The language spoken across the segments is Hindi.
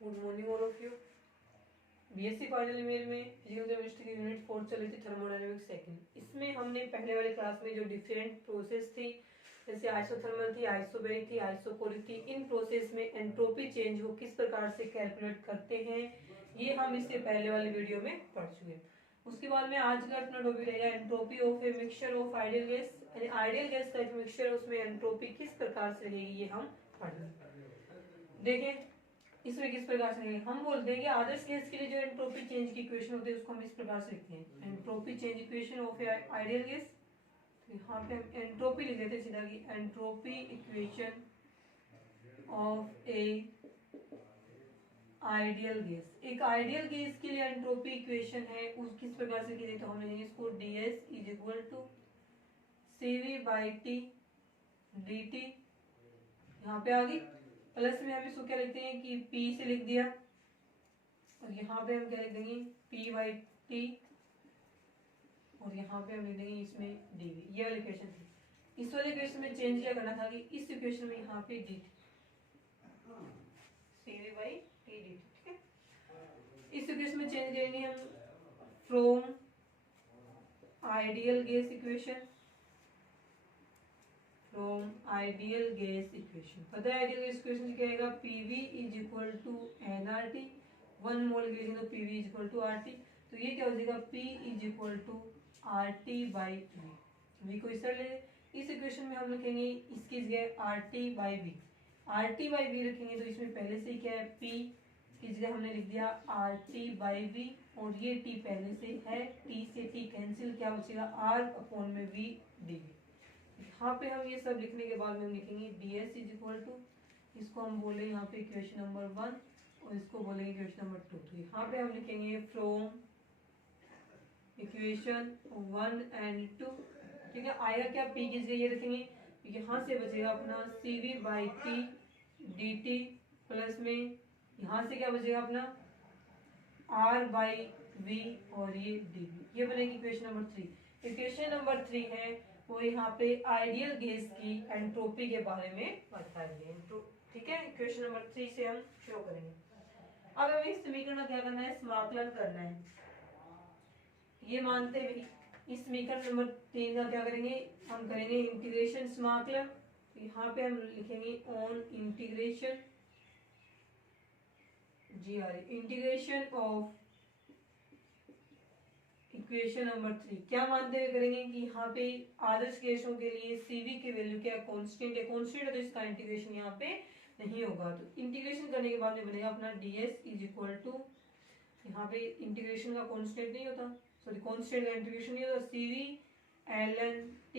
Good morning all of you. BSc final year में फिजिकल केमिस्ट्री की यूनिट 4 चल रही थी, थर्मोडायनेमिक्स सेकंड। इसमें हमने पहले वाले क्लास में जो डिफरेंट प्रोसेस थी, जैसे आइसोथर्मल थी, आइसोबैरिक थी, आइसोकोरिक थी, इन प्रोसेस में एंट्रोपी चेंज को किस प्रकार से कैलकुलेट करते हैं, ये हम इससे पहले वाले वीडियो में पढ़ चुके हैं। उसके बाद में आज का अपना टॉपिक रहेगा entropy of a mixture of ideal gas. Ideal gas का एक मिक्सचर है, उसमें एंट्रोपी किस प्रकार से रहेगी ये हम पढ़ेंगे। देखें इसमें किस प्रकार से हम बोलते हैं कि आदर्श गैस के लिए जो एंट्रोपी चेंज की इक्वेशन होती है उसको हम इस प्रकार से लिखते हैं, entropy change equation of ideal gas. तो यहाँ पे हम एंट्रोपी लिख देते हैं सीधा कि entropy equation of a ideal gas. एक आइडियल गैस के लिए एंट्रोपी इक्वेशन है, उस किस प्रकार से लिखेंगे, तो हम लिखेंगे इसको ds is equal to cv by T D T. यहाँ पे आ गई, प्लस में हम इसको क्या लिखते हैं कि P से लिख दिया, और यहाँ पे हम क्या लिख देंगे P बाई टी, और यहाँ पे हम लिख देंगे इसमें dv। ये वाली इक्वेशन थी। इस वाले इक्वेशन में चेंज क्या करना था कि इस इक्वेशन में यहाँ पे dt cv by T dt, ठीक है। इस इक्वेशन में चेंज करेंगे हम from ideal gas equation, from ideal gas equation. पता है आइडियल गैस इक्वेशन क्या आएगा, PV is equal to NRT. 1 mole के लिए तो PV is equal to RT, तो ये क्या हो जाएगा P is equal to RT by V को इस तरह ले। इस इक्वेशन में हम लिखेंगे इसकी जगह RT by V. RT by V रखेंगे तो इसमें पहले से क्या है पी की जगह हमने लिख दिया आरटी बाई वी, और ये टी पहले से है, टी से टी कैंसिल, क्या बचेगा आर अपॉन में वी डीवी। यहाँ पे हम ये सब लिखने के बाद में हम लिखेंगे ds इज इक्वल टू, इसको हम बोले यहाँ पे इक्वेशन नंबर 1 और इसको बोलेंगे इक्वेशन नंबर 2। तो यहाँ पे हम लिखेंगे फ्रॉम इक्वेशन 1 एंड 2, ठीक है। आएगा क्या p की जगह ये रखेंगे, यहाँ से बचेगा अपना cv by T D T, plus में यहाँ से क्या बचेगा अपना r बाई v, और ये dv। ये बनेगी इक्वेशन नंबर 3। इक्वेशन नंबर 3 है वो यहाँ पे आइडियल गैस की एंट्रोपी के बारे में बताइए, ठीक है। इक्वेशन नंबर 3 से हम शो करेंगे। अब हमें इस समीकरण का क्या करना है, समाकलन करना है। ये मानते हुए इस समीकरण नंबर 3 का क्या करेंगे, हम करेंगे इंटीग्रेशन समाकलन। तो यहाँ पे हम लिखेंगे on integration integration of equation number 3। क्या मानते हुए करेंगे कि यहाँ पे आदर्श गैसों के लिए सीवी की वैल्यू क्या कांस्टेंट है, कांस्टेंट है तो इसका इंटीग्रेशन यहाँ पे नहीं होगा। तो इंटीग्रेशन करने के बाद में बनेगा अपना ds इज इक्वल टू, यहाँ पे इंटीग्रेशन का कांस्टेंट नहीं होता, सॉरी कांस्टेंट का इंटीग्रेशन नहीं होता, cv ln t,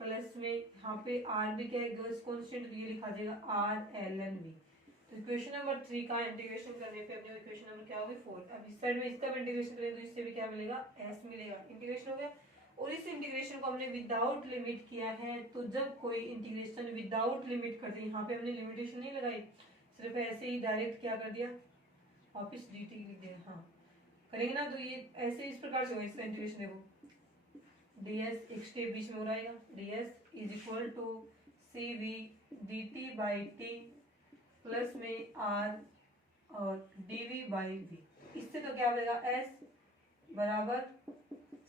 प्लस में यहाँ पे r भी क्या है गैस कांस्टेंट, तो ये लिखा जाएगा r ln v। तो इक्वेशन नंबर 3 का इंटीग्रेशन करने पे अपने इक्वेशन नंबर क्या होगी 4। अब इस साइड में इसका भी इंटीग्रेशन करें तो इससे भी क्या मिलेगा s मिलेगा, इंटीग्रेशन हो गया। और इस इंटीग्रेशन को हमने विदाउट लिमिट किया है, तो जब कोई इंटीग्रेशन विदाउट लिमिट करते हैं, यहाँ पे हमने लिमिटेशन नहीं लगाई, सिर्फ ऐसे ही डायरेक्ट क्या कर दिया वापिस डी टी लिख दिया, हाँ करेंगे ना, तो ये ऐसे इस प्रकार से होगा। इसका इंटीग्रेशन देखो ds एक स्टेप बीच में हो रहेगा, ds is equal to C V D T by T, plus में r और dv बाई v। इससे तो क्या बनेगा s बराबर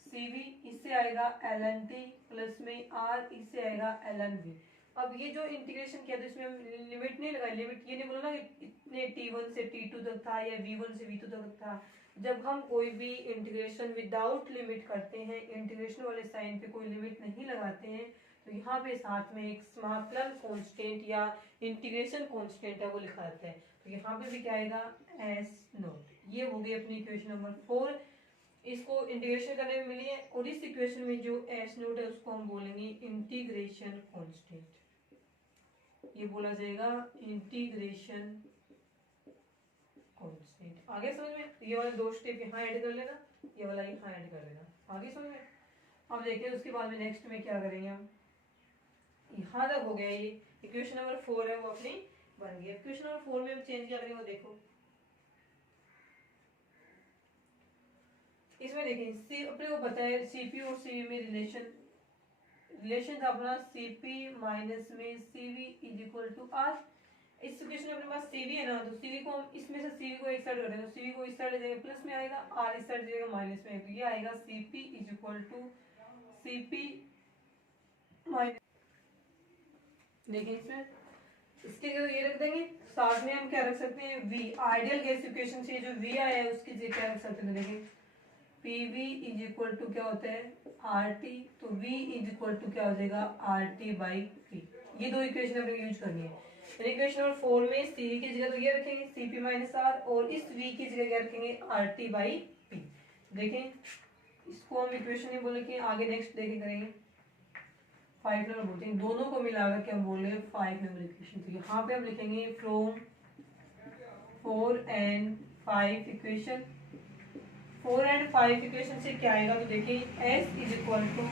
cv, इससे आएगा ln t, प्लस में r, इससे आएगा ln v। अब ये जो इंटीग्रेशन किया तो इसमें हम लिमिट नहीं लगाई, लिमिट ये नहीं बोला ना कि इतने t1 से t2 तक था या v1 से v2 तक था। जब हम कोई भी इंटीग्रेशन विदाउट लिमिट करते हैं, इंटीग्रेशन वाले साइन पे कोई लिमिट नहीं लगाते हैं, तो यहाँ पे साथ में एक समाकलन कांस्टेंट या इंटीग्रेशन कांस्टेंट है वो लिखा जाता है। तो यहाँ पे भी क्या आएगा एस नोट। ये हो गई अपनी इक्वेशन नंबर 4, इसको इंटीग्रेशन करने में मिली है। और इस इक्वेशन में जो एस नोट है उसको हम बोलेंगे इंटीग्रेशन कांस्टेंट, ये बोला जाएगा इंटीग्रेशन कांस्टेंट। आगे समझ में, ये वाले 2 स्टेप यहाँ ऐड कर लेना, ये वाला यहाँ ऐड कर लेना, आगे समझ में। अब देखिए उसके बाद में नेक्स्ट में क्या करेंगे हम, यहाँ तक हो गया, ये इक्वेशन नंबर 4 है वो अपनी बन गई। इक्वेशन नंबर 4 में हम चेंज क्या करेंगे वो देखो, इसमें देखिए अपने को पता है सीपी और सीवी में रिलेशन था अपना, सीपी माइनस में CV is equal to R. इस इक्वेशन में अपने पास CV है ना, तो CV को हम इसमें से CV को एक साइड कर देंगे, तो CV को इस साइड जाएगा प्लस में आएगा, R इस साइड जाएगा माइनस में, तो ये आएगा CP is equal to CP minus. देखिए इसमें इसके जो ये रख देंगे, साथ में हम क्या रख सकते हैं, V आइडियल गैस इक्वेशन से जो V आया है उसकी जगह क्या रख सकते हैं, देखिए PV इज इक्वल टू क्या होता है RT, तो V इज इक्वल टू क्या हो जाएगा RT बाई P। ये दो इक्वेशन हमें यूज करनी है। इक्वेशन नंबर 4 में CV की जगह तो ये रखेंगे CP माइनस R, और इस V की जगह क्या रखेंगे RT बाई P। देखें इसको हम इक्वेशन नहीं बोले कि आगे नेक्स्ट देखें करेंगे 5 नंबर बोलते हैं, दोनों को मिलाकर के हम बोल रहे हैं 5 नंबर इक्वेशन। तो यहाँ पे हम लिखेंगे from 4 and 5 equation, 4 and 5 equation से क्या आएगा, तो देखिए S इज इक्वल टू,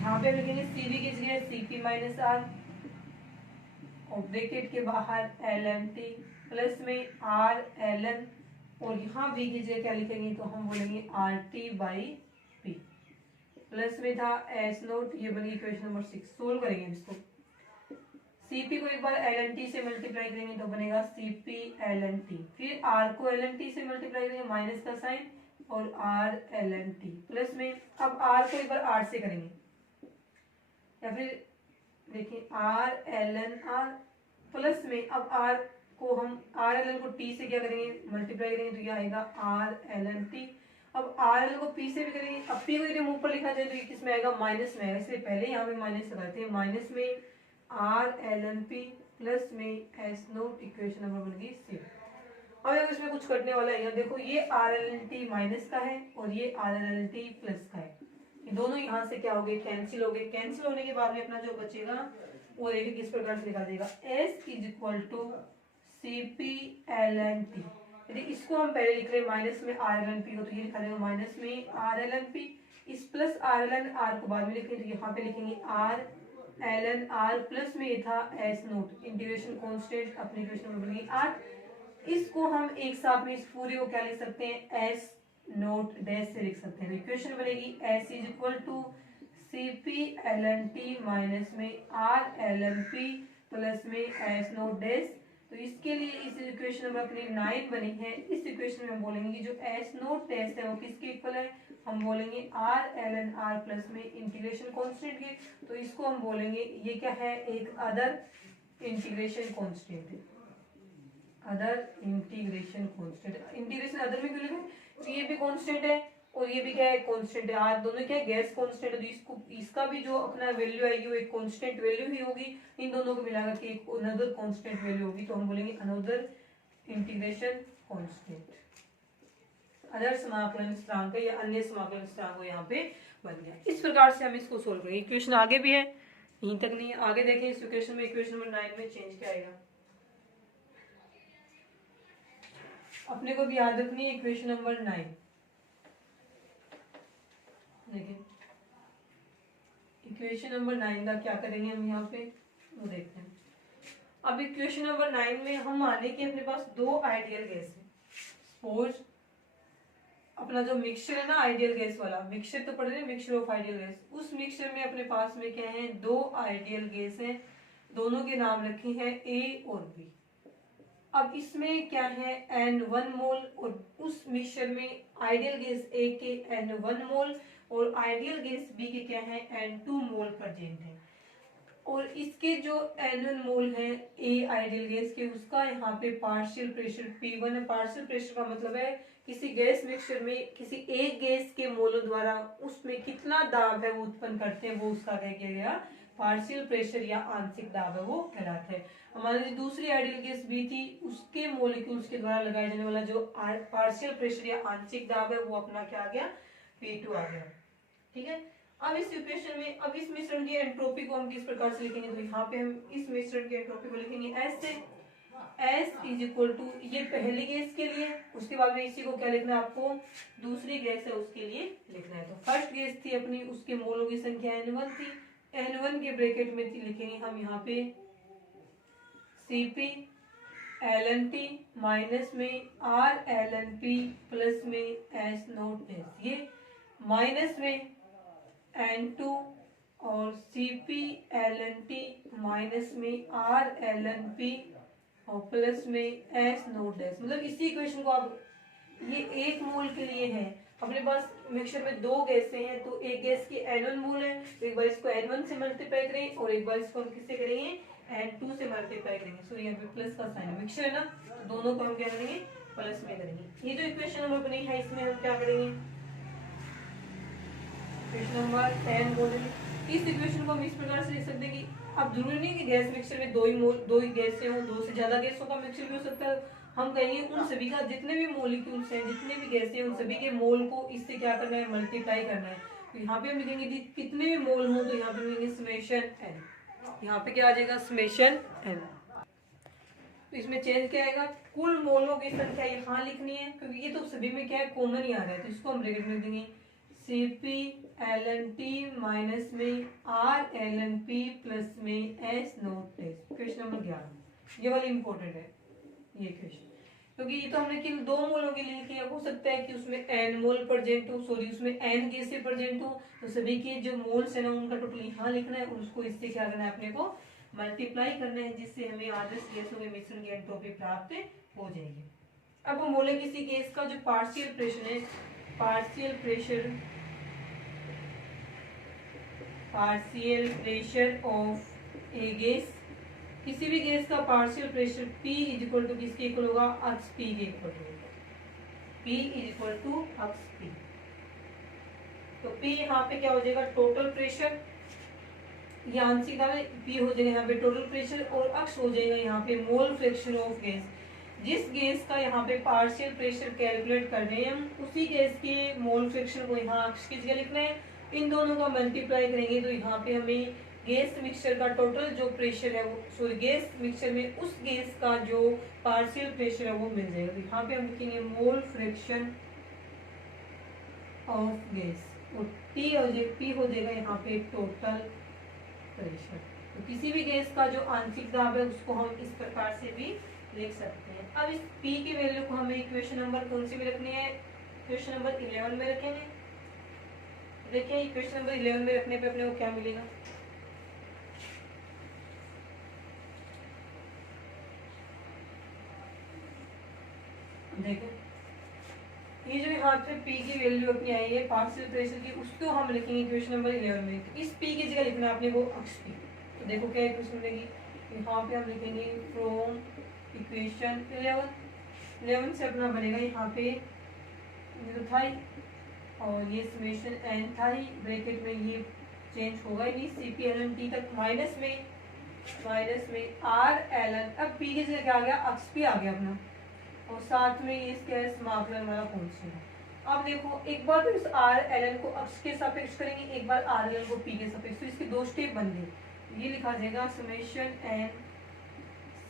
यहाँ पे हम लिखेंगे CV की जगह CP माइनस R और ब्रैकेट के बाहर LNT प्लस में R LN, और यहाँ V की जगह क्या लिखेंगे, तो हम बोलेंगे RT बाई P, प्लस में था S नोट, ये बनी इक्वेशन नंबर 6। सोल्व करेंगे इसको, CP को एक बार LNT से मल्टीप्लाई करेंगे तो बनेगा CP LNT, फिर R को LNT से मल्टीप्लाई करेंगे माइनस का साइन और R LNT, प्लस में अब R को एक बार R से करेंगे, या फिर देखिए R LN R, प्लस में अब R को हम R LN को T से क्या करेंगे मल्टीप्लाई करेंगे, तो ये आएगा R LN T। अब R L को P से भी करेंगे, अब P को यदि मुंह पर लिखा जाए तो ये किस में आएगा, माइनस में आएगा, इसलिए पहले यहाँ पे माइनस लगाते हैं, माइनस में R LN P प्लस में S नोट, इक्वेशन नंबर बन गई 6। अब देखो इसमें कुछ करने वाला है, देखो ये R LN T माइनस का है और ये R LN T प्लस का है, ये दोनों यहाँ से क्या हो गए कैंसिल हो गए। कैंसिल होने के बाद में अपना जो बचेगा वो देखिए किस प्रकार से लिखा जाएगा, S is equal to CP LN T। यदि इसको हम पहले लिख रहे हैं माइनस में R LN P को, तो ये लिखा जाएगा माइनस में R LN P, इस प्लस R LN R को बाद में लिखेंगे, तो यहाँ पे लिखेंगे R LN R प्लस में ये था S नोट, इंटीग्रेशन कांस्टेंट, अपनी इक्वेशन में बनेगी 8। इसको हम एक साथ में इस पूरे को क्या लिख सकते हैं, S नोट डैश से लिख सकते हैं, इक्वेशन बनेगी S is equal to CP LN T minus में R LN P प्लस में S नोट डैश। तो इसके लिए इस इक्वेशन नंबर अपनी 9 बनी है, इस इक्वेशन में हम बोलेंगे कि जो S नोट डैश है वो किसके इक्वल है, हम बोलेंगे R LN R प्लस में इंटीग्रेशन कांस्टेंट के, तो इसको हम बोलेंगे ये क्या है, एक अदर इंटीग्रेशन कांस्टेंट है, other integration constant. Integration other में क्यों लिखे, तो ये भी कांस्टेंट है और ये भी क्या है कांस्टेंट है, आज दोनों क्या गैस कांस्टेंट है, तो इसको इसका भी जो अपना वैल्यू आएगी वो एक कांस्टेंट वैल्यू ही होगी, इन दोनों को मिलाकर के एक अनदर कांस्टेंट वैल्यू होगी, तो हम बोलेंगे अनदर इंटीग्रेशन कांस्टेंट, अदर समाकलन स्थिरांक या अन्य समाकलन स्थिरांक यहाँ पे बन गया। इस प्रकार से हम इसको सोल्व करेंगे। इक्वेशन आगे भी है, यहीं तक नहीं है, आगे देखें इस इक्वेशन में, इक्वेशन नंबर 9 में चेंज क्या आएगा, अपने को भी याद रखनी है इक्वेशन नंबर 9। देखिए इक्वेशन नंबर 9 का क्या करेंगे हम यहाँ पे, वो देखते हैं। अब इक्वेशन नंबर 9 में हम माने कि अपने पास दो आइडियल गैस है, सपोज अपना जो मिक्सचर है ना आइडियल गैस वाला, मिक्सचर तो पढ़ रहे हैं, मिक्सचर ऑफ आइडियल गैस, उस मिक्सचर में अपने पास में क्या है, दो आइडियल गैस है, दोनों के नाम रखे हैं A और B। अब इसमें क्या है N1 मोल, और उस मिक्सचर में आइडियल गैस A के N1 मोल और आइडियल गैस B के क्या है N2 मोल प्रेजेंट है, और इसके जो N1 मोल है A आइडियल गैस के, उसका यहाँ पे पार्शियल प्रेशर P1 है। पार्शियल प्रेशर का मतलब है किसी गैस मिक्सचर में किसी एक गैस के मोलों द्वारा उसमें कितना दाब है वो उत्पन्न करते हैं, वो उसका क्या किया गया पार्शियल प्रेशर या आंशिक दाब है, वो कहलाता है। हमारी जो दूसरी आइडियल गैस B थी, उसके मोलिक्यूल्स के द्वारा लगाए जाने वाला जो पार्शियल प्रेशर या आंशिक दाब है वो अपना क्या आ गया, P2 आ गया। ठीक है, अब इस इक्वेशन में अब इस मिश्रण की एंट्रोपी को हम किस प्रकार से लिखेंगे, तो यहाँ पे हम इस मिश्रण की एंट्रोपी को लिखेंगे S से, S इज इक्वल टू, ये पहली गैस के लिए, उसके बाद में इसी को क्या लिखना है आपको, दूसरी गैस है उसके लिए लिखना है। तो फर्स्ट गैस थी अपनी, उसके मोलों की संख्या N1 थी, N1 के ब्रैकेट में लिखेंगे हम यहाँ पे CP LNT माइनस में R LNP प्लस में S नोट S, ये माइनस में N2 और और CpLNT माइनस में RLNP और प्लस में S नोट S। मतलब इसी इक्वेशन को आप, ये 1 मोल के लिए है, अपने पास मिक्सचर में 2 गैसें हैं तो एक गैस की N1 मोल है, तो एक बार इसको N1 से मल्टीप्लाई करेंगे और एक बार इसको हम किससे करेंगे, N2 से मल्टीप्लाई करेंगे। सो यहाँ पे प्लस का साइन है, मिक्सचर है ना, तो दोनों को हम क्या करेंगे, प्लस में करेंगे। ये जो इक्वेशन नंबर बनी है इसमें हम क्या करेंगे, इक्वेशन नंबर 10 बोलेंगे। इस इक्वेशन को हम इस प्रकार से लिख सकते हैं कि अब जरूरी नहीं कि गैस मिक्सचर में दो ही गैसें हो, 2 से ज्यादा गैसों का मिक्सचर भी हो सकता है। हम कहेंगे उन सभी का जितने भी मॉलिक्यूल्स हैं, जितने भी गैसें हैं, उन सभी के मोल को इससे क्या करना है, मल्टीप्लाई करना है। तो यहाँ पे हम लिखेंगे कितने भी मोल हो तो यहाँ पे लिखेंगे समेशन n। यहाँ पे क्या आ जाएगा, समेशन n। तो इसमें चेंज क्या आएगा, कुल मोलों की संख्या यहाँ लिखनी है क्योंकि ये तो सभी में क्या है, कॉमन ही आ रहा है, तो इसको हम ब्रैकेट में देंगे CpLNT माइनस में RLNP प्लस में S note S। Question number 11 ये वाली इंपॉर्टेंट है ये क्वेश्चन, क्योंकि ये तो हमने केवल 2 मोलों के लिए किया। हो सकता है कि उसमें n मोल प्रेजेंट हो, सॉरी उसमें n गैसें प्रेजेंट हो, तो सभी के जो मोल्स है ना उनका टोटल यहाँ लिखना है, उसको इससे क्या करना है, अपने को मल्टीप्लाई करना है, जिससे हमें आदर्श गैसों के मिश्रण की एंट्रोपी प्राप्त हो जाएगी। अब हम बोले किसी गैस का जो पार्शियल प्रेशर है, partial pressure of a gas, किसी भी गैस का partial pressure P equal to किसके इक्वल होगा, अक्ष P के इक्वल होगा, P इक्वल टू अक्ष P। तो P यहाँ पे क्या हो जाएगा, टोटल प्रेशर, ये आंशिक P हो जाएगा यहाँ पे टोटल प्रेशर, और अक्ष हो जाएगा यहाँ पे मोल फ्रैक्शन ऑफ गैस। जिस गैस का यहाँ पे पार्शियल प्रेशर कैलकुलेट कर रहे हैं हम, उसी गैस के मोल फ्रैक्शन को यहाँ अक्ष की जगह लिखना है, इन दोनों का मल्टीप्लाई करेंगे तो यहाँ पे हमें गैस मिक्सचर का टोटल जो प्रेशर है वो, सॉरी गैस मिक्सचर में उस गैस का जो पार्शियल प्रेशर है वो मिल जाएगा। तो यहाँ पे हम लिखेंगे मोल फ्रैक्शन ऑफ गैस, और P हो जाएगा यहाँ पे टोटल प्रेशर। तो किसी भी गैस का जो आंशिक दाब है उसको हम इस प्रकार से भी लिख सकते हैं। अब इस P की वैल्यू को हमें इक्वेशन नंबर कौन सी में रखनी है, इक्वेशन नंबर 11 में रखेंगे। देखिए इक्वेशन नंबर 11 में रखने पे अपने को क्या मिलेगा, देखो ये जो यहाँ पे P की वैल्यू अपनी आई है पार्शियल प्रेशर की, उसको हम लिखेंगे इक्वेशन नंबर 11 में। तो इस P की जगह लिखना है अपने को अक्ष P। तो देखो क्या इक्वेशन मिलेगी, यहाँ पे हम लिखेंगे फ्रॉम इक्वेशन 11 से अपना बनेगा यहाँ पे जो था, और ये समेशन n था ही, ब्रैकेट में ये चेंज होगा ही नहीं, CpLNT तक माइनस में RLN। अब P की जगह क्या आ गया, अक्ष P आ गया अपना, और साथ में ये इसके समाकलन वाला कांस्टेंट है। अब देखो एक बार तो इस RLN को अक्ष के सापेक्ष करेंगे, एक बार RLN को P के सापेक्ष, तो इसके 2 स्टेप बन गए। ये लिखा जाएगा समेशन n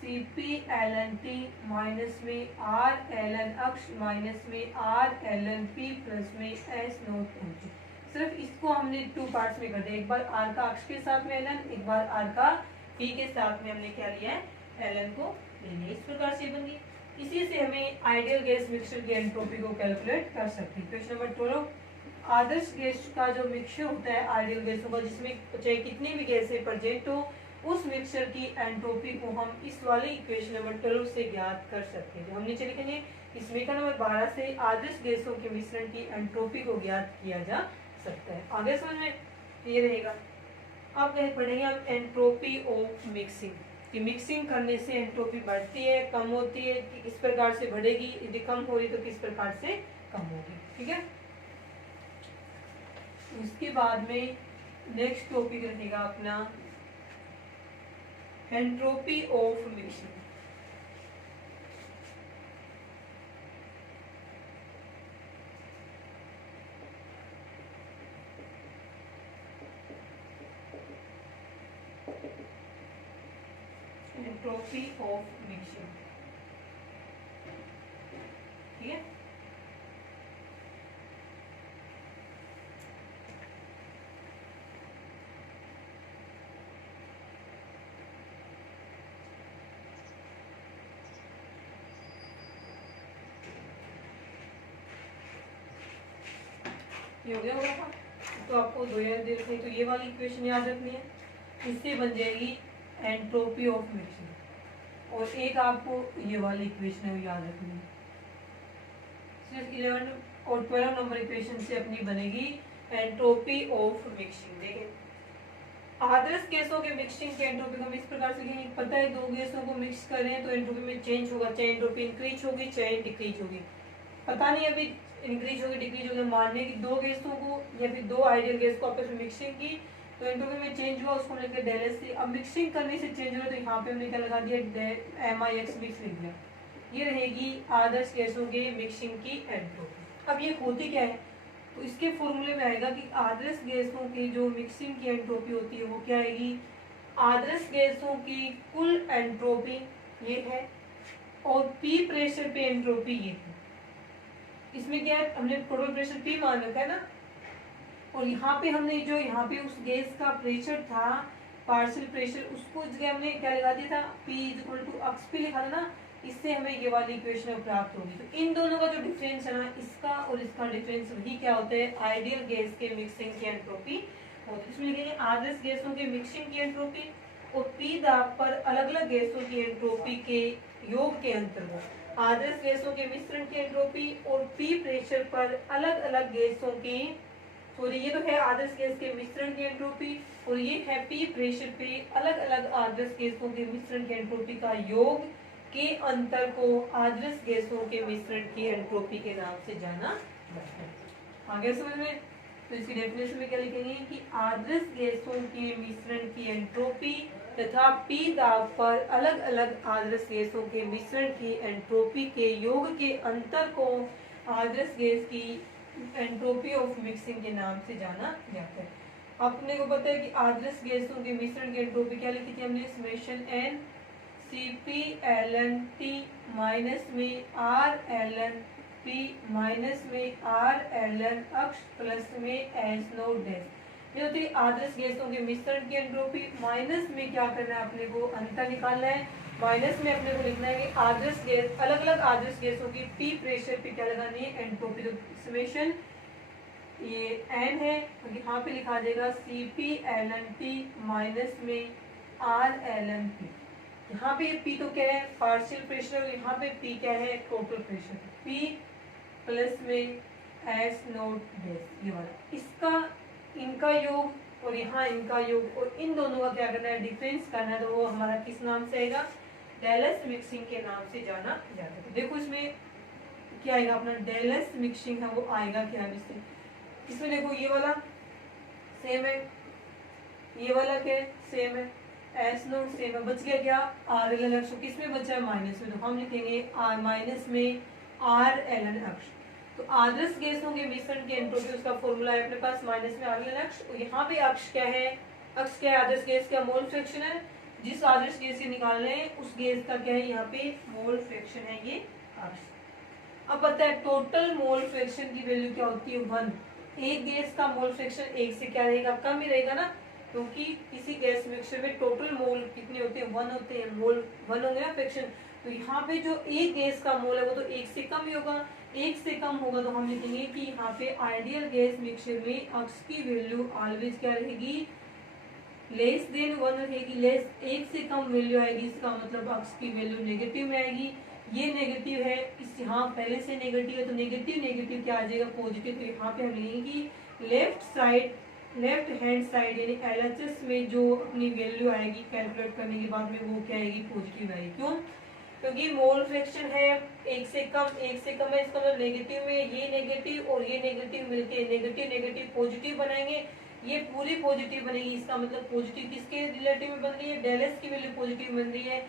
CpLNT माइनस में RLN अक्ष माइनस में RLNP प्लस में S नोट N। सिर्फ इसको हमने 2 पार्ट्स में कर दिया, एक बार R का अक्ष के साथ में LN, एक बार R का P के साथ में हमने क्या लिया है, LN को ले लिया। इस प्रकार से बन गई। इसी से हमें आइडियल गैस मिक्सचर की एंट्रोपी को कैलकुलेट कर सकते हैं। क्वेश्चन नंबर 12, आदर्श गैस का जो मिक्सचर होता है आइडियल गैसों का, जिसमें चाहे कितनी भी गैसें प्रेजेंट हो, उस मिक्सचर की एंट्रोपी को हम इस वाले इक्वेशन नंबर 12 से ज्ञात कर सकते हैं। तो हम नीचे लिखेंगे इस समीकरण नंबर 12 से आदर्श गैसों के मिश्रण की एंट्रोपी को ज्ञात किया जा सकता है। आगे समझ में ये रहेगा। अब पढ़ेंगे हम एंट्रोपी ऑफ मिक्सिंग, कि मिक्सिंग करने से एंट्रोपी बढ़ती है, कम होती है, कि किस प्रकार से बढ़ेगी, यदि कम हो रही तो किस प्रकार से कम होगी। ठीक है, उसके बाद में नेक्स्ट टॉपिक रहेगा अपना entropy of mixing. Entropy of mixing, ठीक है। ये हो गया होगा था। तो आपको 2 यूनिट दे रखी है, तो ये वाली इक्वेशन याद रखनी है, इससे बन जाएगी एंट्रोपी ऑफ मिक्सिंग। और एक आपको ये वाली इक्वेशन है वो याद रखनी है। सिर्फ 11 और 12 नंबर इक्वेशन से अपनी बनेगी एंट्रोपी ऑफ मिक्सिंग। देखें आदर्श गैसों के मिक्सिंग के एंट्रोपी को हम इस प्रकार से लिखेंगे, पता है दो गैसों को मिक्स करें तो एंट्रोपी में चेंज होगा, चाहे एंट्रोपी इंक्रीज होगी चाहे डिक्रीज होगी। पता नहीं अभी इंक्रीज होगी डिक्रीज होगी, मानने की दो गैसों को या फिर दो आइडियल गैस को आपस में मिक्सिंग की तो एंट्रोपी में चेंज हुआ, उसको लेकर डेल एस सी। अब मिक्सिंग करने से चेंज हुआ तो यहाँ पे हमने क्या लगा दिया, MIX मिक्स लिख दिया। ये रहेगी आदर्श गैसों के मिक्सिंग की एंट्रोपी। अब ये होती क्या है, तो इसके फॉर्मूले में आएगा कि आदर्श गैसों की जो मिक्सिंग की एंट्रोपी होती है वो क्या आएगी, आदर्श गैसों की कुल एंट्रोपी ये है और पी प्रेशर पे एंट्रोपी ये है। इसमें क्या है, हमने टोटल प्रेशर पी मान रखा है ना, और यहाँ पे हमने जो यहाँ पे उस गैस का प्रेशर था पार्शियल प्रेशर, उसको जगह हमने क्या लगा दिया था, P इक्वल टू अक्स पे लिखा था ना, इससे हमें ये वाली इक्वेशन प्राप्त होगी। तो इन दोनों का जो डिफरेंस है ना, इसका और इसका डिफरेंस वही क्या होता है, आइडियल गैस के मिक्सिंग की एंट्रोपी होती है। इसमें लिखेंगे आदर्श गैसों के मिक्सिंग की एंट्रोपी और P दाब पर अलग अलग गैसों की एंट्रोपी के योग के अंतर्गत आदर्श गैसों के मिश्रण की एंट्रोपी और P प्रेशर पर अलग अलग गैसों की, सॉरी ये तो है आदर्श गैस के मिश्रण की एंट्रोपी और ये है P प्रेशर पे अलग अलग आदर्श गैसों के मिश्रण की एंट्रोपी का योग के अंतर को आदर्श गैसों के मिश्रण की एंट्रोपी के नाम से जाना जाता है। आगे समझ में, तो इसकी डेफिनेशन में क्या लिखेंगे कि आदर्श गैसों के मिश्रण की एंट्रोपी तथा P दाब पर अलग अलग आदर्श गैसों के मिश्रण की एंट्रोपी के योग के अंतर को आदर्श गैस की एंट्रोपी ऑफ मिक्सिंग के नाम से जाना जाता है। अपने को पता है कि आदर्श गैसों के मिश्रण की एंट्रोपी क्या लिखी थी हमने, summation n CpLN T minus में RLN P माइनस में RLN अक्ष प्लस में S नोट डैश। ये होती है आदर्श गैसों के मिश्रण की एंट्रोपी। माइनस में क्या करना है, अपने को अंतर निकालना है। माइनस में अपने को लिखना है कि आदर्श गैस अलग अलग आदर्श गैसों की P प्रेशर पे क्या लगानी है, एंट्रोपी। तो समेशन ये n है तो यहाँ पे लिखा जाएगा CpLN T माइनस में RLN P। यहाँ पे P तो क्या है, पार्शियल प्रेशर, और यहाँ पे P क्या है, टोटल प्रेशर। P प्लस में S नोट डैश ये वाला, इसका इनका योग और यहाँ इनका योग और इन दोनों का क्या करना है, डिफरेंस करना है। तो वो हमारा किस नाम से आएगा, डेलस मिक्सिंग के नाम से जाना जाता है। तो देखो इसमें क्या आएगा, अपना डेलस मिक्सिंग है वो आएगा क्या है इसमें देखो ये वाला सेम है, ये वाला क्या है सेम है, एस नोट सेम है, बच गया क्या आर एल एन अक्ष। किसमें बचा है, माइनस में, तो हम लिखेंगे आर माइनस में आर एल एन अक्ष। तो आदर्श गैसों के मिश्रण की एंट्रोपी उसका फॉर्मूला है अपने पास माइनस में आर एल एन अक्ष, और यहाँ पे अक्ष क्या है, अक्ष क्या है, आदर्श गैस का मोल फ्रैक्शन है। जिस आदर्श गैस से निकाल रहे हैं उस गैस का क्या है, यहाँ पे मोल फ्रैक्शन है ये अक्ष। अब पता है टोटल मोल फ्रैक्शन की वैल्यू क्या होती है, 1। एक गैस का मोल फ्रैक्शन एक से क्या रहेगा, कम ही रहेगा ना, क्योंकि किसी गैस मिक्सचर में टोटल मोल कितने होते हैं, 1 होते हैं, मोल 1 होंगे ना फ्रैक्शन। तो यहाँ पे जो एक गैस का मोल है वो तो एक से कम ही होगा, एक से कम होगा तो हम लिखेंगे कि यहाँ पे आइडियल गैस मिक्सचर में अक्ष की वैल्यू ऑलवेज क्या रहेगी, लेस देन 1 रहेगी, लेस एक से कम वैल्यू आएगी, इसका मतलब अक्ष की वैल्यू नेगेटिव में आएगी। ये नेगेटिव है, इस यहाँ पहले से नेगेटिव है तो नेगेटिव नेगेटिव क्या आ जाएगा, पॉजिटिव। तो यहाँ पे हम लिखेंगे कि लेफ्ट हैंड साइड यानी LHS में जो अपनी वैल्यू आएगी कैलकुलेट करने के बाद में वो क्या आएगी, पॉजिटिव आएगी। क्यों, क्योंकि मोल फ्रैक्शन है एक से कम है, इसका मतलब नेगेटिव में ये नेगेटिव और ये नेगेटिव मिलके नेगेटिव नेगेटिव पॉजिटिव बनाएंगे, ये पूरी पॉजिटिव बनेगी। इसका मतलब पॉजिटिव किसके रिलेटिव में बन रही है, डेल एस की वैल्यू पॉजिटिव बन रही है,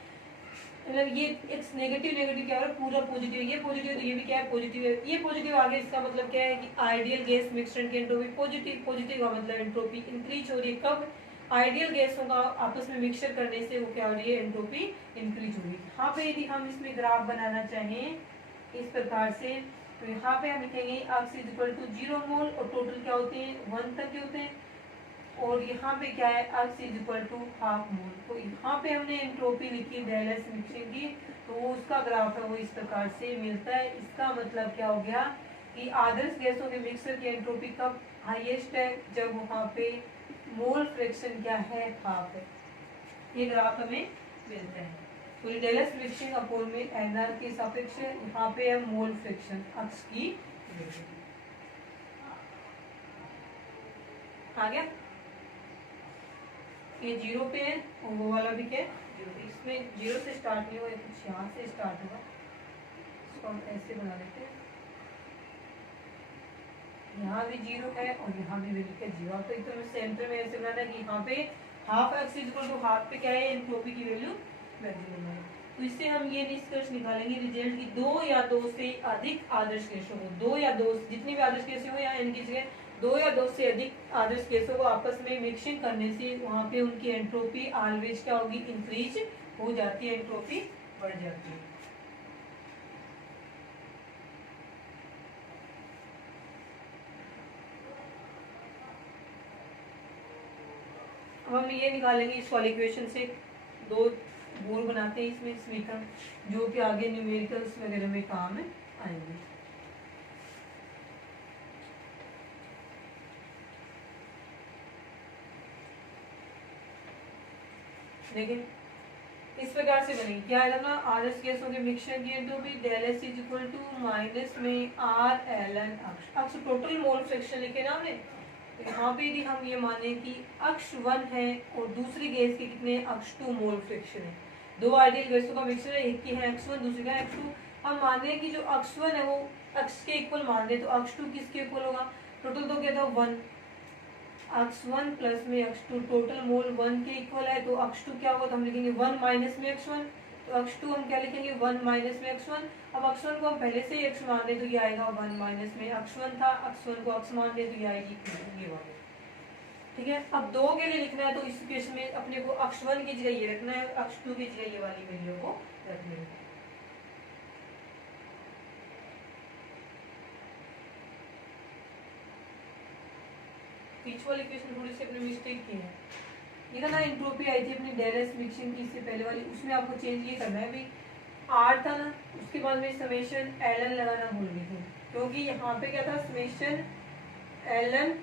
मतलब ये एक्स नेगेटिव नेगेटिव क्या है, पूरा पॉजिटिव, ये पॉजिटिव तो ये भी क्या है पॉजिटिव है, ये पॉजिटिव आगे। इसका मतलब क्या है कि आइडियल गैस मिक्सचर की एंट्रोपी पॉजिटिव, पॉजिटिव का मतलब एंट्रोपी इंक्रीज हो रही है। कब, आइडियल गैसों का आपस में मिक्सचर करने से वो क्या हो रही है, एंट्रोपी इंक्रीज हो रही है। यहाँ पे यदि हम इसमें ग्राफ बनाना चाहें इस प्रकार से, तो यहाँ पे हम लिखेंगे अक्स इज इक्वल टू 0 मोल और टोटल क्या होते हैं 1 तक के होते हैं, और यहाँ पे क्या है x is equal to half mole. तो यहाँ पे हमने एंट्रोपी लिखी डेलस मिक्सिंग की, तो उसका ग्राफ है वो इस प्रकार से मिलता है। इसका मतलब क्या हो गया कि आदर्श गैसों के मिक्सर की एंट्रोपी कब हाईएस्ट है जब वहाँ पे मोल फ्रैक्शन क्या है, हाफ है। ये ग्राफ हमें मिलता है। तो डेलस मिक्सिंग अपोल में एनआर के सापेक्ष यहाँ पे है मोल फ्रैक्शन अक्ष की वैल्यू। आ गया? ये 0 पे है और वो वाला भी क्या है 0 पे। इसमें 0 से स्टार्ट नहीं होगा, कुछ यहाँ से स्टार्ट होगा। इसको हम ऐसे बना लेते हैं, यहाँ भी 0 है और यहाँ भी वैल्यू क्या 0। तो एकदम सेंटर में ऐसे बनाना है कि यहाँ पे half x equal to half पे क्या है एंट्रोपी की वैल्यू मैक्सिमम है। तो इससे हम ये निष्कर्ष निकालेंगे रिजल्ट की 2 या 2 से अधिक आदर्श केसों को, 2 या 2 जितनी भी आदर्श केस हो या इनकी जगह 2 या 2 से अधिक आदर्श केसों को आपस में मिक्सिंग करने से वहाँ पे उनकी एंट्रोपी ऑलवेज क्या होगी, इंक्रीज हो जाती है, एंट्रोपी बढ़ जाती है। हम ये निकालेंगे इस वाले इक्वेशन से 2 बोर बनाते हैं इसमें समीकरण, जो कि आगे न्यूमेरिकल्स वगैरह में काम आएंगे। देखिए इस प्रकार से बनेगी, क्या आएगा ना, आदर्श गैसों के मिक्सचर की entropy del S is equal to minus में आर एल एन अक्ष टोटल मोल फ्रैक्शन लिखे ना हमने। तो यहाँ पे यदि हम ये माने कि अक्ष 1 है और दूसरी गैस के कितने अक्ष 2 मोल फ्रैक्शन है, 2 आइडियल गैसों का मिक्सचर है, एक की है x1 दूसरी का x2। हम माने कि जो अक्ष 1 है वो अक्ष के इक्वल मान दे, तो अक्ष 2 किसके इक्वल होगा, टोटल तो क्या था 1, अक्ष 1 प्लस में अक्ष 2 टोटल मोल 1 के इक्वल है। तो अक्ष 2 क्या होगा, तो हम लिखेंगे 1 माइनस में x1, तो अक्ष 2 हम क्या लिखेंगे 1 माइनस में x1। अब अक्ष 1 को हम पहले से ही x मान दे तो ये आएगा 1 माइनस में अक्ष 1 था, अक्ष 1 को अक्ष मान दे तो ये आएगी ये वाली। ठीक है, अब 2 के लिए लिखना है तो इस केस में अपने को अक्ष 1 की जगह ये रखना है, अक्ष 2 की जगह ये वाली वैल्यू को रखनी है। बीच वाली इक्वेशन थोड़ी सी अपने मिस्टेक की है, ये ना एंट्रोपी आई थी अपनी डेल एस मिक्सिंग की इससे पहले वाली, उसमें आपको चेंज ये करना है, भाई आर था ना उसके बाद में समेशन एल एन लगाना भूल गए थे, क्योंकि यहाँ पे क्या था summation L N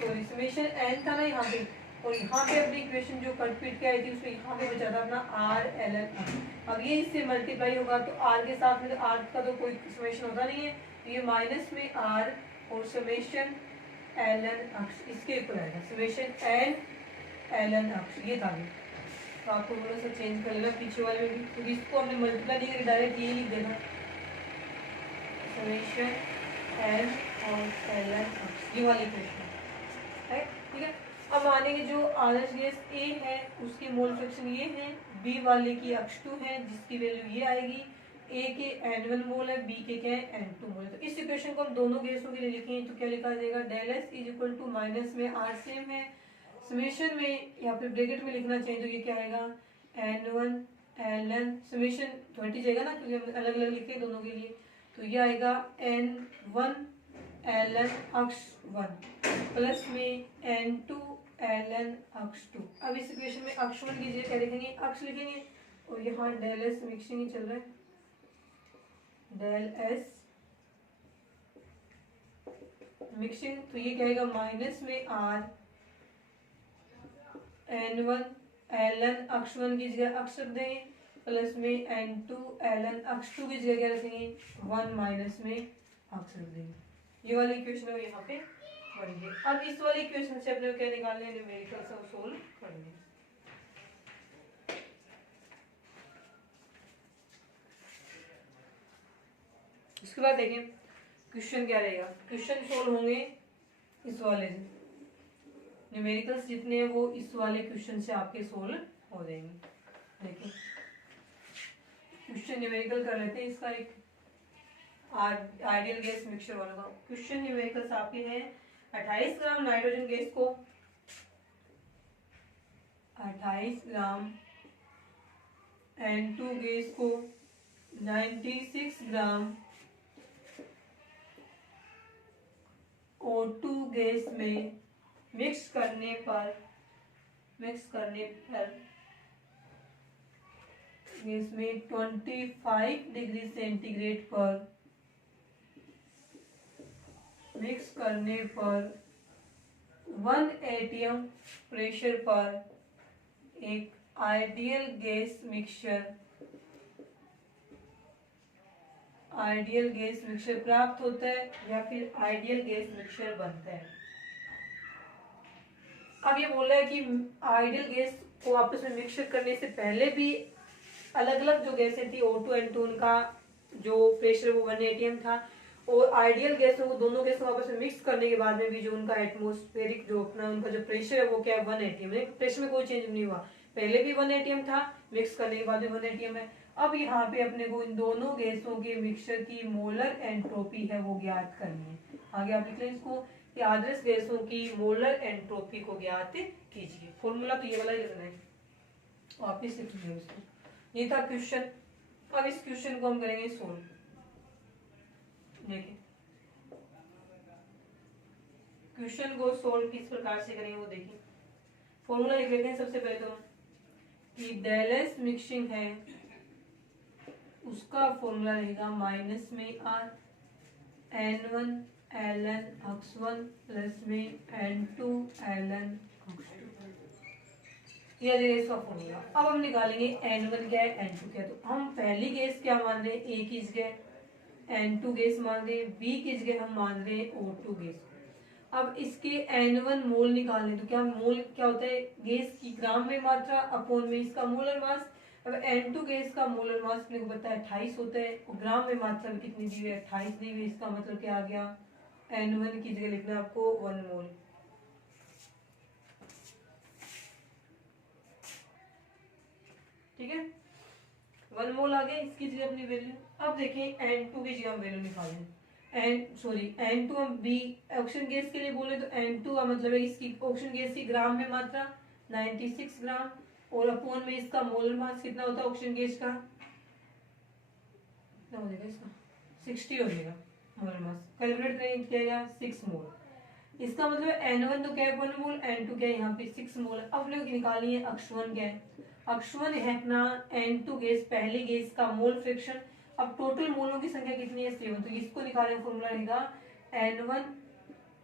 sorry summation N था ना यहाँ पे, और यहाँ पे अपनी इक्वेशन जो कट पीट के आई थी उसमें यहाँ पे बचा था अपना आर एल एन। अब ये इससे मल्टीप्लाई होगा तो आर के साथ में, तो आर का तो कोई समेशन होता नहीं है, तो ये माइनस में आर और समेशन एल एन अक्ष इसके इक्वल आएगा, समेशन एन एल एन अक्ष ये था। तो आपको थोड़ा सा चेंज कर लेना पीछे वाले में भी, क्योंकि इसको हमने मल्टीप्लाई नहीं करके डायरेक्ट ये लिख देना, समेशन एन और एल एन अक्ष ये वाली इक्वेशन है। ठीक है, अब मानेंगे जो आदर्श गैस ए है उसकी मोल फ्रैक्शन ये है, बी वाले की अक्ष 2 है जिसकी वैल्यू ये आएगी, ए के N1 मोल है, बी के क्या है N2 मोल है। तो इस इक्वेशन को हम दोनों गैसों के लिए लिखेंगे तो क्या लिखा जाएगा, del S is equal to minus में आर सेम है, समेशन में या फिर ब्रैकेट में लिखना चाहिए तो ये क्या आएगा N1 Ln समेशन तो हट जाएगा ना क्योंकि हम अलग अलग लिखे दोनों के लिए, तो ये आएगा N1 Ln अक्ष 1 प्लस में N2 Ln अक्ष 2। अब इस इक्वेशन में अक्ष 1 की जगह क्या लिखेंगे, अक्ष लिखेंगे, और यहाँ डेल एस मिक्सिंग ही चल रहा है, डेल एस मिक्सिंग, तो ये क्या आएगा माइनस में आर N1 Ln अक्ष 1 की जगह अक्ष रख देंगे, प्लस में N2 Ln अक्ष 2 की जगह क्या रखेंगे 1 माइनस में अक्ष रख देंगे। ये वाली इक्वेशन है यहाँ पे बन गई। अब इस वाली इक्वेशन से अपने क्या निकालने हैं, न्यूमेरिकल सब सोल्व करने। इसके बाद देखें क्वेश्चन क्या रहेगा, क्वेश्चन सोल्व होंगे इस वाले से, न्यूमेरिकल्स जितने हैं वो इस वाले क्वेश्चन से आपके सोल्व हो जाएंगे। देखिए क्वेश्चन न्यूमेरिकल कर लेते हैं, इसका एक आइडियल गैस मिक्सचर वाला था। क्वेश्चन न्यूमेरिकल्स आपके हैं 28 ग्राम नाइट्रोजन गैस को 28 ग्राम N2 गैस को 96 ग्राम O2 गैस में मिक्स करने पर इसमें 25 डिग्री सेंटीग्रेड पर मिक्स करने पर 1 atm प्रेशर पर एक आइडियल गैस मिक्सचर प्राप्त होता है या फिर आइडियल गैस मिक्सचर बनता है। अब ये बोल रहा है कि आइडियल गैस को आपस में मिक्सचर करने से पहले भी अलग अलग जो गैसें थी O2 N2 उनका जो प्रेशर वो 1 atm था, और आइडियल गैसों को दोनों गैसों को आपस में मिक्स करने के बाद में भी जो उनका एटमॉस्फेरिक जो अपना उनका जो प्रेशर है वो क्या है 1 atm है। प्रेशर में कोई चेंज नहीं हुआ, पहले भी 1 atm था, मिक्स करने के बाद भी 1 atm है। अब यहाँ पे अपने को इन दोनों गैसों के मिक्सचर की मोलर एंट्रोपी है वो ज्ञात करनी है। आगे आप लिख लें इसको कि आदर्श गैसों की मोलर एंट्रोपी को ज्ञात कीजिए। फॉर्मूला तो ये वाला ही लिखना है, वापिस लिख लीजिए उसको। ये था क्वेश्चन। अब इस क्वेश्चन को हम करेंगे सोल्व। देखिए क्वेश्चन को सोल्व किस प्रकार से करेंगे वो देखिए। फॉर्मूला लिख लेते हैं सबसे पहले तो कि डेल एस मिक्सिंग है उसका फॉर्मूला रहेगा माइनस में are N1 ln x1 plus में N2 ln x2, यह रहेगा इसका फॉर्मूला। अब हम निकालेंगे N1 क्या है N2 क्या है। तो हम पहली गैस क्या मान रहे हैं, A की जगह N2 गैस मान रहे हैं, B की जगह हम मान रहे हैं O2 गैस। अब इसके N1 मोल निकालने, तो क्या मोल क्या होता है, गैस की ग्राम में मात्रा अपॉन में इसका मोलर मास। अब N2 गैस का मोलर मास अपने को पता है 28 होता है, और ग्राम में मात्रा में कितनी दी हुई है 28 दी हुई। इसका मतलब क्या आ गया, N1 की जगह लिखना है आपको 1 मोल। ठीक है, 1 मोल आ गया, इसकी जगह अपनी वैल्यू। अब देखें N2 की जगह हम वैल्यू निकालें, N2 हम बी ऑक्सीजन गैस के लिए बोले तो N2 का मतलब है इसकी ऑक्सीजन गैस की ग्राम में मात्रा 96 ग्राम, और अपॉन में इसका मोलर मास कितना होता है ऑक्सीजन गैस का, कितना हो जाएगा इसका 60 हो जाएगा मोलर मास। कैलकुलेट करेंगे क्या 6 मोल। इसका मतलब N1 तो क्या है 1 मोल, N2 क्या है यहाँ पे 6 मोल। अब लोग निकालिए अक्सवन क्या है, अक्सवन है अपना N2 गैस पहली गैस का मोल फ्रैक्शन। अब टोटल मोलों की संख्या कितनी है 7, तो इसको निकालने फॉर्मूला रहेगा N1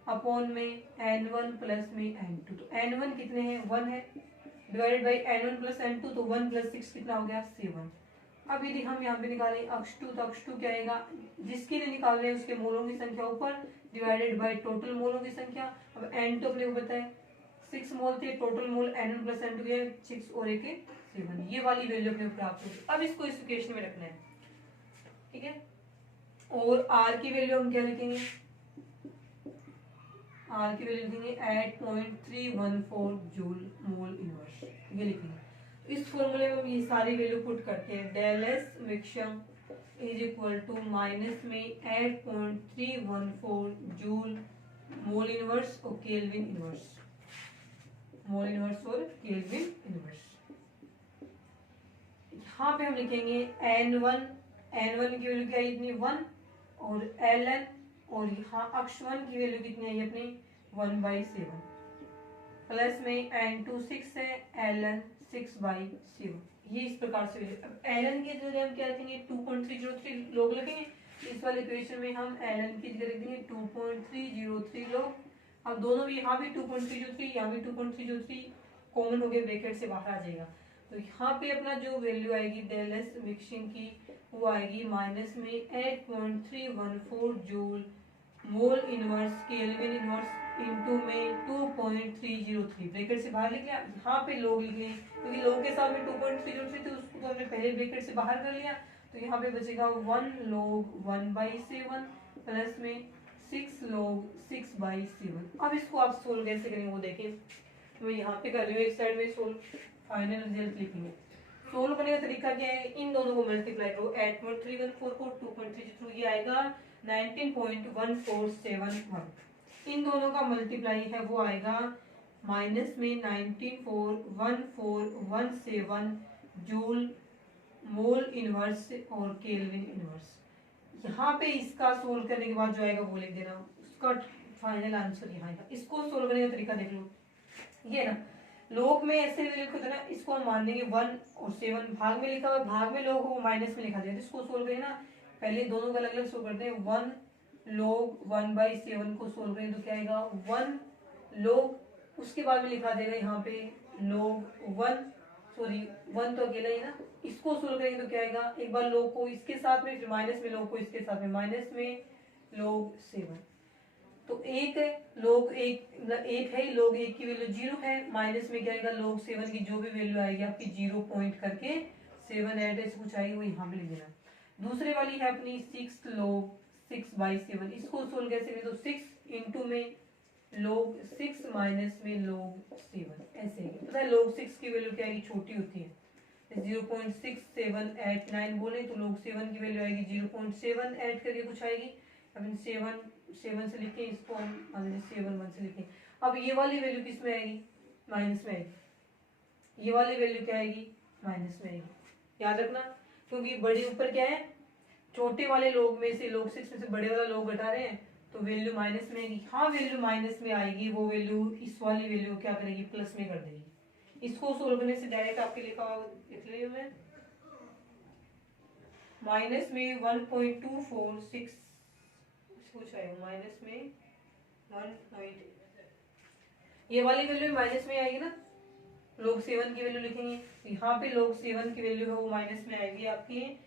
अपॉन में N1 प्लस में N2। तो N1 कितने हैं 1 है, divided by N1 plus N2, तो 1 प्लस 6 कितना हो गया 7। अब यदि हम यहाँ पे निकालें x2, तो x2 क्या आएगा, जिसके लिए निकाल रहे हैं उसके मोलों की संख्या ऊपर डिवाइडेड बाय टोटल मोलों की संख्या। अब N2 अपने को पता है 6 मोल थे, total mole N1 plus N2 के 6 और 1 7, ये वाली वैल्यू अपने प्राप्त होगी। अब इसको इस इक्वेशन में रखना है, ठीक है। और R की वैल्यू हम क्या लिखेंगे, R की वैल्यू लिखेंगे 8.314 जूल मोल इनवर्स, ये लिखेंगे। इस फॉर्मूले में हम ये सारी वैल्यू पुट करते हैं, del S mixture is equal to minus में 8.314 जूल मोल इनवर्स और केल्विन इनवर्स, मोल इनवर्स और केल्विन इनवर्स। यहाँ पे हम लिखेंगे N1 की वैल्यू क्या है इतनी 1, और Ln, और यहाँ x1 की वैल्यू कितनी है अपनी 1/7, प्लस में N2 6 है, Ln 6/7। ये इस प्रकार से Ln की जगह हम क्या लिखेंगे 2.303 लोग लिखेंगे। इस वाले इक्वेशन में हम Ln की जगह लिख देंगे 2.303 लोग। अब दोनों भी यहाँ भी 2.303, यहाँ भी 2.303 कॉमन हो गए, ब्रैकेट से बाहर आ जाएगा। तो यहाँ पे अपना जो वैल्यू आएगी डेल एस मिक्सिंग की वो आएगी माइनस में 8.314 joule mole inverse kelvin inverse into में 2.303, ब्रैकेट से बाहर लिख लिया। यहाँ पे लोग लिख लिए क्योंकि लोग के साथ में 2.303 थे, उसको तो हमने पहले ब्रैकेट से बाहर कर लिया। तो यहाँ पे बचेगा 1 log 1/7 प्लस में 6 log 6/7। अब इसको आप सोल्व कैसे करेंगे वो देखें, तो मैं यहाँ पे कर रही हूँ एक साइड में सोल्व, फाइनल रिजल्ट लिखेंगे। सोल्व करने का तरीका क्या है, इन दोनों को मल्टीप्लाई करो, 8.314 को 2.303, ये आएगा 19.1471। इन दोनों का मल्टीप्लाई है वो आएगा माइनस में 19.1417 जूल मोल इनवर्स और केल्विन इनवर्स। यहाँ पे इसका सोल्व करने के बाद जो आएगा वो लिख देना, उसका फाइनल आंसर यहाँ आएगा। इसको सोल्व करने का तरीका देख लो, ये ना लोग में ऐसे लिखो ना, इसको हम मान देंगे 1 और 7, भाग में लिखा हुआ, भाग में लोग को माइनस में लिखा जाए। इसको सोल्व करें ना, पहले दोनों का अलग अलग सोल्व करते हैं। 1 log 1/7 को सोल्व करें तो क्या आएगा 1 log उसके बाद में लिखा देगा यहाँ पे log 1, सॉरी 1 तो अकेला ही ना, इसको सोल्व करेंगे तो क्या आएगा, एक बार log को इसके साथ में, फिर माइनस में log को इसके साथ में, माइनस में log 7, तो एक है log 1, मतलब 1 है, log 1 की वैल्यू 0 है, माइनस में क्या आएगा log 7 की जो भी वैल्यू आएगी आपकी 0 पॉइंट करके 7 ऐड ऐसे कुछ आएगी वो यहाँ पे लिख देना। दूसरे वाली है अपनी 6 log 6/7, इसको सोल्व कैसे करें, तो 6 इंटू में log 6 माइनस में log 7 ऐसे ही, पता है log 6 की वैल्यू क्या आएगी, छोटी होती है, 0.6789 बोले तो log 7 की वैल्यू आएगी 0.7 ऐड करके कुछ आएगी, अब 7 से लिखें इसको, हम 7 1 से लिखें। अब ये वाली वैल्यू किस में आएगी, माइनस में आएगी, ये वाली वैल्यू क्या आएगी, माइनस में आएगी, याद रखना, क्योंकि बड़े ऊपर क्या है, छोटे वाले लोग में से log 6 में से बड़े वाला लोग घटा रहे हैं तो वैल्यू माइनस में आएगी। हाँ वैल्यू माइनस में आएगी, वो वैल्यू इस वाली वैल्यू क्या करेगी, प्लस में कर देगी। इसको सोल्व करने से डायरेक्ट आपके लिखा हुआ लिख रही हूँ मैं, माइनस में 1.246 कुछ आएगा, माइनस में 1. ये वाली वैल्यू माइनस में आएगी ना, log 7 की वैल्यू लिखेंगे, यहाँ पे log 7 की वैल्यू है वो माइनस में आएगी आपकी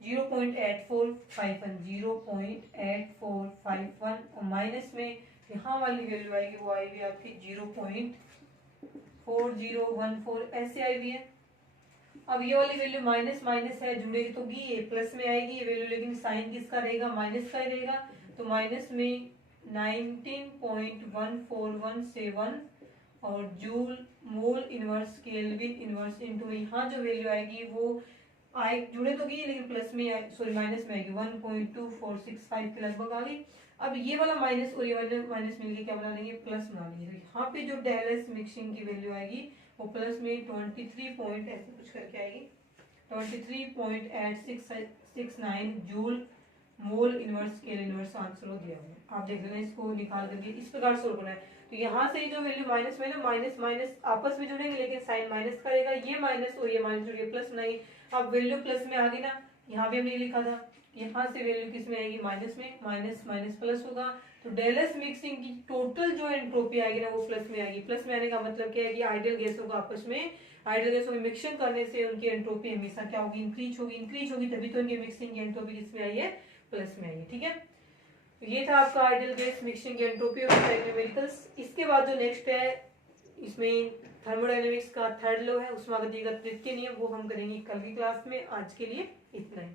0.8451, 0.8451, और माइनस में यहाँ वाली वैल्यू आएगी वो आएगी आपकी 0.4014 ऐसे आई हुई है। अब ये वाली वैल्यू माइनस माइनस है, जुड़ेगी तो भी ये प्लस में आएगी ये वैल्यू, लेकिन साइन किसका रहेगा, माइनस का ही रहेगा, तो माइनस में 19.1417 और joule mole inverse kelvin inverse into, यहाँ जो वैल्यू आएगी वो आए जुड़े तो गई लेकिन प्लस में सॉरी माइनस में आएगी 1.2465 के लगभग आ गई। अब ये वाला माइनस और ये वाला माइनस मिलके क्या बना लेंगे, प्लस बना लेंगे, तो यहाँ पे जो डेलस मिक्सिंग की वैल्यू आएगी वो प्लस में 23 पॉइंट ऐसे कुछ करके आएगी, 23.8669 joule mole inverse scale inverse answer हो दिया है। आप देख लेना, इसको निकाल करके इस प्रकार सोल्व करना है। तो यहाँ से जो वैल्यू माइनस में ना, माइनस माइनस आपस में जुड़ेंगे लेकिन साइन माइनस करेगा, ये माइनस और ये माइनस जुड़ के प्लस बनाएंगे। अब वैल्यू प्लस में आ गई ना, यहाँ पे हमने लिखा था, यहाँ से वैल्यू किस में आएगी, माइनस में, माइनस माइनस प्लस होगा, तो डेलस मिक्सिंग की टोटल जो एंट्रोपी आएगी ना वो प्लस में आएगी। प्लस में आने का मतलब क्या है कि आइडियल गैसों को आपस में, आइडियल गैसों में मिक्सिंग करने से उनकी एंट्रोपी हमेशा क्या होगी, इंक्रीज होगी, इंक्रीज होगी तभी तो उनकी मिक्सिंग की एंट्रोपी किस में आई है, प्लस में आई है। ठीक है, तो ये था आपका आइडियल गैस मिक्सिंग की एंट्रोपी और न्यूमेरिकल्स। इसके बाद जो नेक्स्ट है इसमें थर्मोडायनेमिक्स का थर्ड लॉ है, उष्मागतिकी का तृतीय नियम, वो हम करेंगे कल की क्लास में। आज के लिए इतना ही।